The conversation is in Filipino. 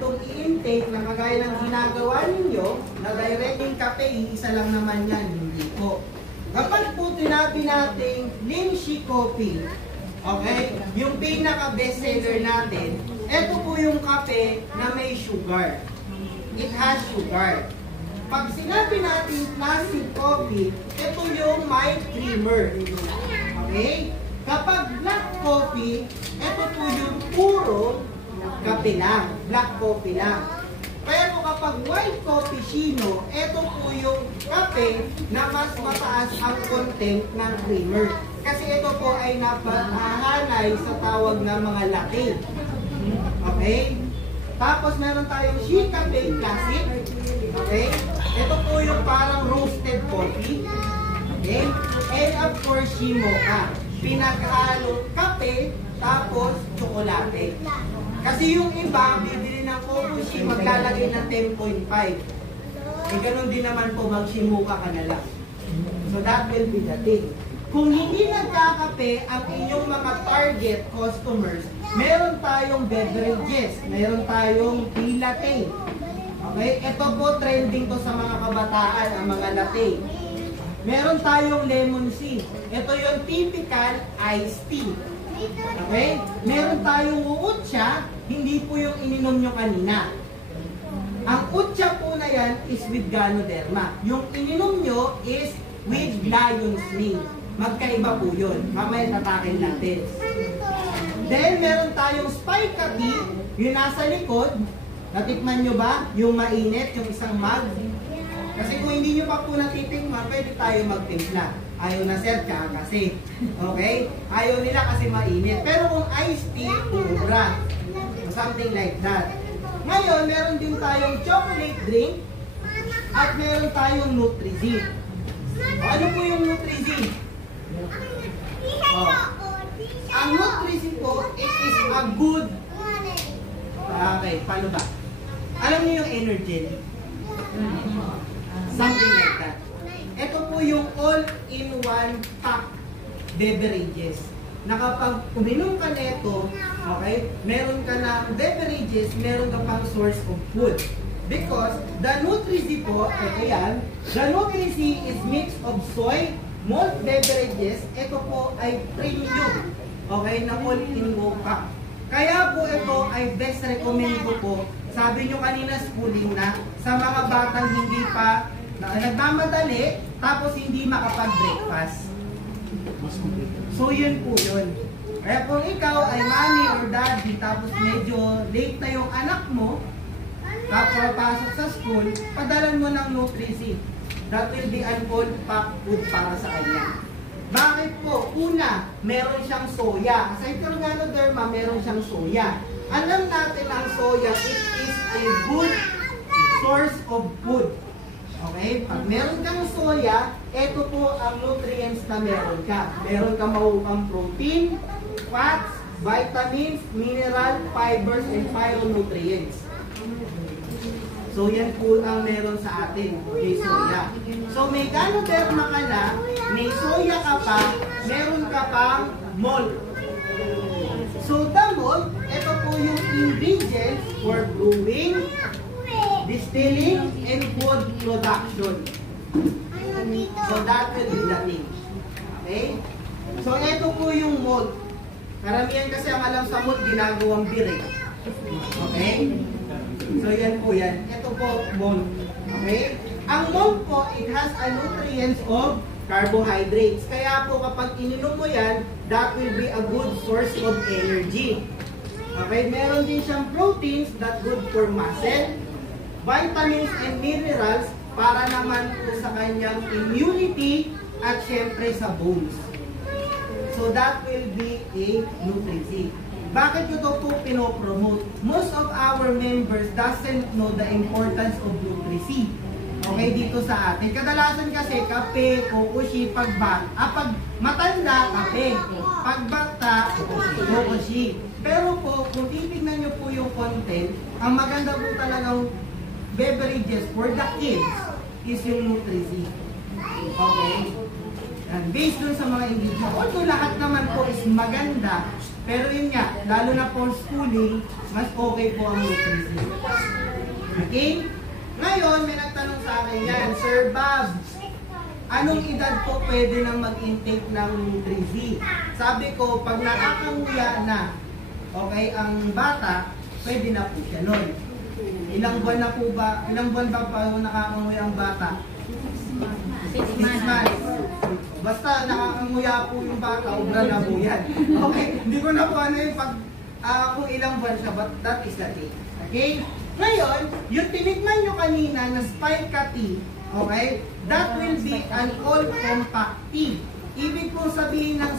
itong i-intake na kagaya ng ginagawa ninyo, na directing kape, isa lang naman yan, hindi po. Kapag po tinabi natin Linshi Coffee, okay, yung pinaka-bestseller natin, ito po yung kape na may sugar. It has sugar. Pag sinabi natin classic coffee, ito yung may creamer. Okay? Kapag black coffee, ito po yung puro kape lang. Black coffee lang. Pero kapag white cappuccino, ito po yung kape na mas mataas ang content ng creamer. Kasi ito po ay napahanay sa tawag ng mga latte. Okay? Tapos meron tayong She Cafe Classic. Okay? Ito po yung parang roasted coffee. Okay? And of course, She Mocha. Pinaghalo kape, tapos tsokolate. Kasi yung iba, bibili ng Coco She, maglalagay ng 10.5. Eh, ganun din naman po, mag-shimuka ka na lang. So that will be the thing. Kung hindi nagkakape ang inyong mga target customers, meron tayong beverages, meron tayong tea latte. Okay? Ito po, trending to sa mga kabataan, ang mga latte. Meron tayong lemon tea. Ito yung typical iced tea. Okay? Meron tayong uutsa, hindi po yung ininom nyo kanina. Ang utsa po na yan is with Ganoderma. Yung ininom nyo is with Lion's Mane. Magkaiba po yun. Mamaya tatakin natin. Then, meron tayong Spike Tea, yung nasa likod. Natikman nyo ba? Yung mainit, yung isang mug. Kasi kung hindi nyo pa po natitikman, pwede tayo magtimpla. Ayaw na sir, kasi. Okay? Ayaw nila kasi mainit. Pero kung iced tea, ubra. Something like that. Ngayon, meron din tayong chocolate drink at meron tayong Nutri-Z. Ano po yung Nutri-Z? Ang Nutri-Z po, it is a good... Okay, paano ba? Alam niyo yung energy? Something like that. Ito po yung all-in-one pack beverages. Na kapag uminom ka nito, okay, meron ka ng beverages, meron ka pang source of food. Because the Nutri-Z po, ito yan, the Nutri-Z is mix of soy, malt beverages, ito po ay premium, okay, na all-in-one pack. Kaya po ito ay best recommend ko po, sabi nyo kanina schooling na, sa mga batang hindi pa nagmamadali, tapos hindi makapag-breakfast. So yun po yun. Kaya kung ikaw ay mommy or daddy, tapos medyo late na yung anak mo, tapos pasok sa school, padalan mo ng Nutri-Z. That will be an all-pack food para sa kanya. Bakit po? Una, meron siyang soya. Aside from Ganoderma, meron siyang soya. Alam natin ang soya, it is a good source of food. Okay? Pag meron kang soya, ito po ang nutrients na meron ka. Meron kang makukuhang protein, fats, vitamins, mineral, fibers, and phytonutrients. So yan po ang meron sa atin, may soya. So may Ganoderma ka na, may soya ka pa, meron ka pang malt. So the malt, ito po yung ingredients for brewing, distilling, and food production. So that will be the thing. Okay? So ito po yung malt. Karamihan kasi ang alam sa malt, ginagawang beer. Okay? So yan po yan. Ito po malt. Okay? Ang malt po, it has a nutrients of carbohydrates. Kaya po kapag ininom mo yan, that will be a good source of energy. Okay? Meron din siyang proteins that good for muscle, vitamins and minerals para naman po sa kanyang immunity at syempre sa bones. So that will be a Nutri-Z. Bakit ito po pinopromote? Most of our members doesn't know the importance of Nutri-Z. Okay, dito sa atin. Kadalasan kasi kape, Coco She, pag matanda, kape. Pag bata, Coco She. Pero po, kung titignan nyo po yung content, ang maganda po talagang beverages for the kids is yung Nutri-Z. Okay? And based dun sa mga ingredient, although lahat naman po is maganda, Pero yun nga, lalo na for schooling, mas okay po ang Nutri-C. Okay? Ngayon, may nagtanong sa akin yan, Sir Bob, anong edad po pwede nang mag-intake ng Nutri-C? Sabi ko, pag nakakanguya na, okay, ang bata, pwede na po siya nun. Ilang buwan ba pa nakakanguya ang bata? 6 months. Basta nakakanguya po yung bata, obra na po yan. Okay? Hindi ko na po ano yung kung ilang buwan siya, but that is the thing. Okay? Ngayon, yung tinignan nyo kanina na spica tea, okay? That will be an all compact tea. Ibig po sabihin ng